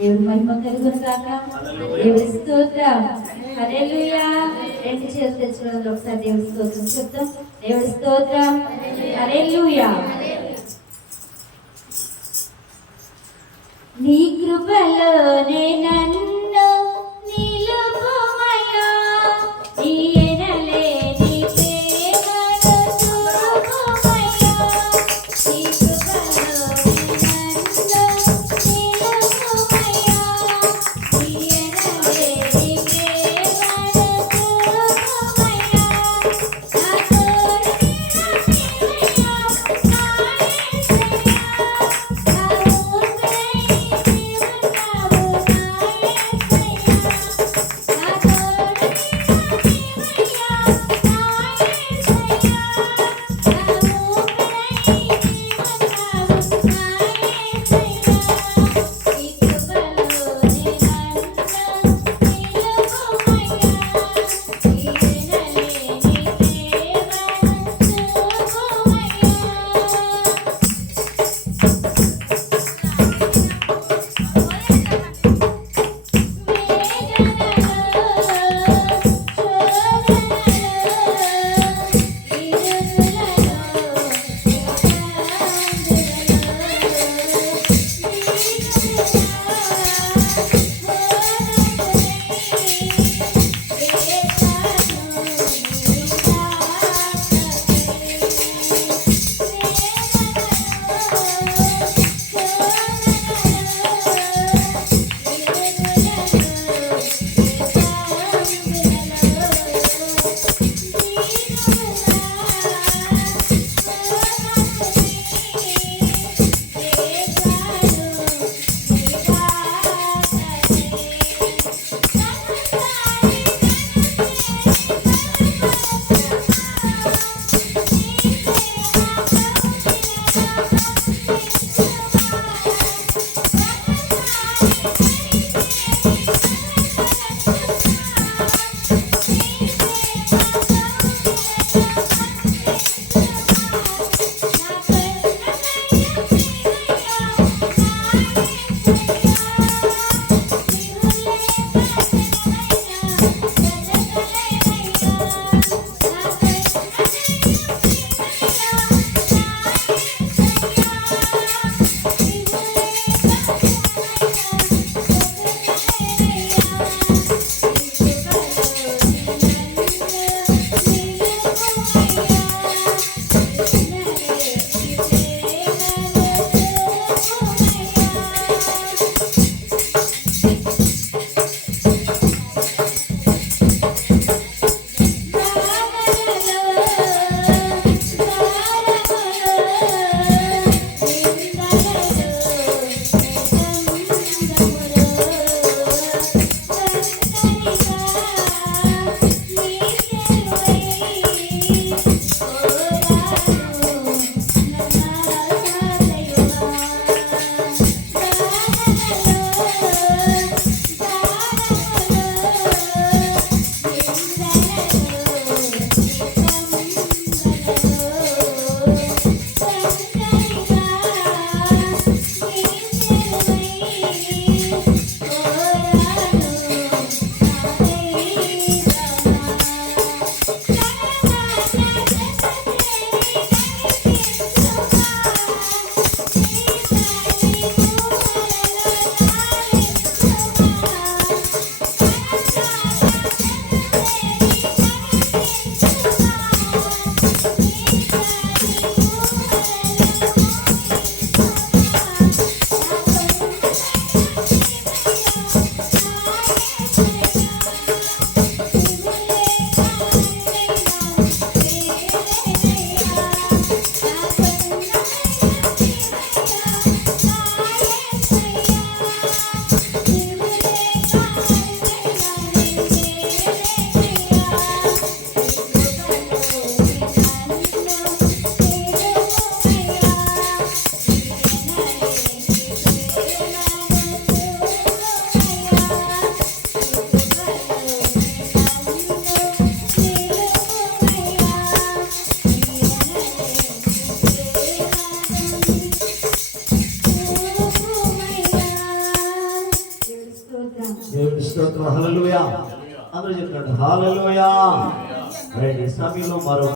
దేవుని మహిమ కలుగును గాక. దేవుని స్తోత్రం. హల్లెలూయా. రెండు చేతులు తెచ్చుకున్న ఒకసారి దేవుని స్తోత్రం చెప్తాం. దేవుని స్తోత్రం. హల్లెలూయా. నీ కృపలోనే నన్ను నిలుపుమయ్యా. నీ ఎనలేని ప్రేమను చూపుమయ్యా. నీ కృపలోనే నన్ను నిలుపుమయ్యా. నీ ఎనలేని ప్రేమను చూపుమయ్యా. నా తోడు నీవయ్యా, నా యేసయ్యా. నా ఊపిరై నీవున్నావు నా దేవుని స్తోత్రం. హల్లెలూయా. అందరూ చెప్తాడు హల్లెలూయా. రైట్, ఈ సమయంలో మరో